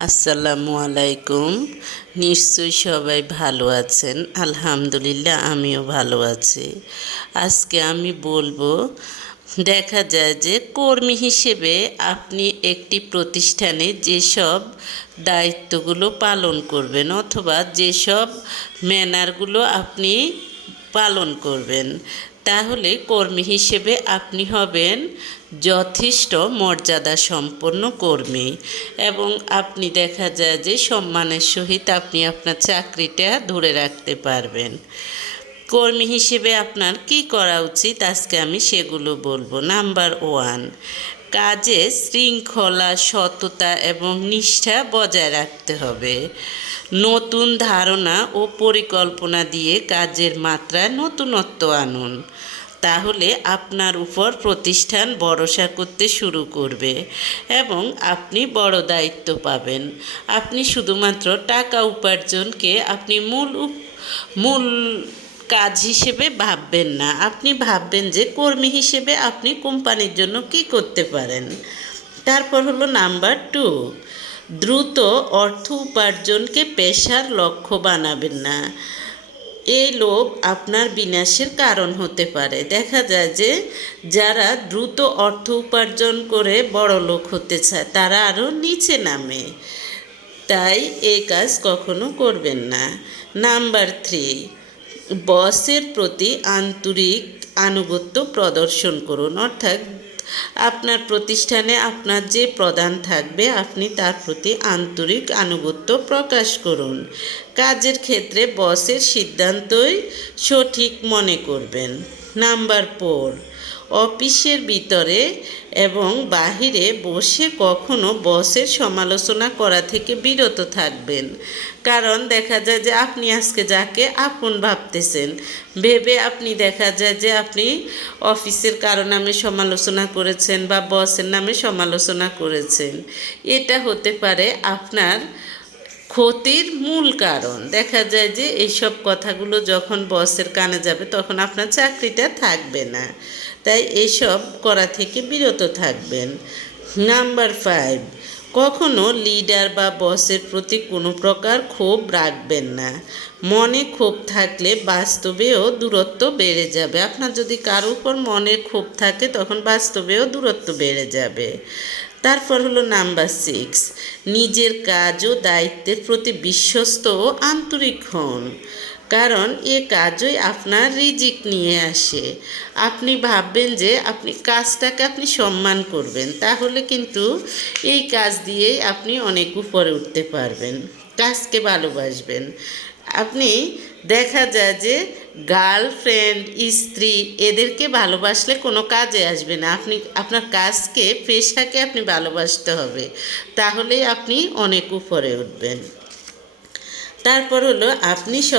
আসসালামু আলাইকুম। নিশ্চয়ই সবাই ভালো আছেন। আলহামদুলিল্লাহ, আমিও ভালো আছি। আজকে আমি বলব, দেখা যায় যে কর্মী হিসেবে আপনি একটি প্রতিষ্ঠানে যেসব দায়িত্বগুলো পালন করবেন অথবা যেসব ম্যানারগুলো আপনি পালন করবেন তাহলে কর্মী হিসেবে আপনি হবেন যথেষ্ট মর্যাদা সম্পন্ন কর্মী এবং আপনি দেখা যায় যে সম্মানের সহিত আপনি আপনার চাকরিটা ধরে রাখতে পারবেন। কর্মী হিসেবে আপনার কি করা উচিত? আজকে আমি সেগুলো বলব। নাম্বার ওয়ান কাজে শৃঙ্খলা, সততা এবং নিষ্ঠা বজায় রাখতে হবে। নতুন ধারণা ও পরিকল্পনা দিয়ে কাজের মাত্রায় নতুনত্ব আনুন। তাহলে আপনার উপর প্রতিষ্ঠান ভরসা করতে শুরু করবে এবং আপনি বড় দায়িত্ব পাবেন। আপনি শুধুমাত্র টাকা উপার্জনকে আপনি মূল মূল কাজ হিসেবে ভাববেন না। আপনি ভাববেন যে কর্মী হিসেবে আপনি কোম্পানির জন্য কি করতে পারেন। তারপর হলো নাম্বার টু, দ্রুত অর্থ উপার্জনকে পেশার লক্ষ্য বানাবেন না। এই লোভ আপনার বিনাশের কারণ হতে পারে। দেখা যায় যে যারা দ্রুত অর্থ উপার্জন করে বড় লোক হতে চায়, তারা আরও নিচে নামে। তাই এই কাজ কখনো করবেন না। নাম্বার থ্রি বসের প্রতি আন্তরিক আনুগত্য প্রদর্শন করুন। অর্থাৎ আপনার প্রতিষ্ঠানে আপনার যে প্রধান থাকবে, আপনি তার প্রতি আন্তরিক আনুগত্য প্রকাশ করুন। কাজের ক্ষেত্রে বসের সিদ্ধান্তই সঠিক মনে করবেন। Number four. অফিসের ভিতরে এবং বাহিরে বসে কখনো বসের সমালোচনা করা থেকে বিরত থাকবেন। কারণ দেখা যায় যে আপনি আজকে যাকে আপন ভাবতেছেন, ভেবে আপনি দেখা যায় যে আপনি অফিসের কারও নামে সমালোচনা করেছেন বা বসের নামে সমালোচনা করেছেন। এটা হতে পারে আপনার ক্ষতির মূল কারণ। দেখা যায় যে এইসব কথাগুলো যখন বসের কানে যাবে, তখন আপনার চাকরিটা থাকবে না। তাই এইসব করা থেকে বিরত থাকবেন। নাম্বার ফাইভ, কখনো লিডার বা বসের প্রতি কোনো প্রকার ক্ষোভ রাখবেন না। মনে ক্ষোভ থাকলে বাস্তবেও দূরত্ব বেড়ে যাবে। আপনার যদি কারোর উপর মনে ক্ষোভ থাকে, তখন বাস্তবেও দূরত্ব বেড়ে যাবে। তারপর হলো নাম্বার সিক্স নিজের কাজ ও দায়িত্বের প্রতি বিশ্বস্ত ও আন্তরিক হন। কারণ এ কাজই আপনার রিজিক নিয়ে আসে। আপনি ভাববেন যে আপনি কাজটাকে আপনি সম্মান করবেন, তাহলে কিন্তু এই কাজ দিয়েই আপনি অনেক উপরে উঠতে পারবেন, কাজকে ভালোবাসবেন। আপনি দেখা যায় যে গার্লফ্রেন্ড, স্ত্রী এদেরকে ভালোবাসলে কোনো কাজে আসবে না। আপনি, আপনার কাজকে পেশাকে আপনি ভালোবাসতে হবে। তাহলে আপনি অনেক উপরে উঠবেন। তারপর হলো আপনি সব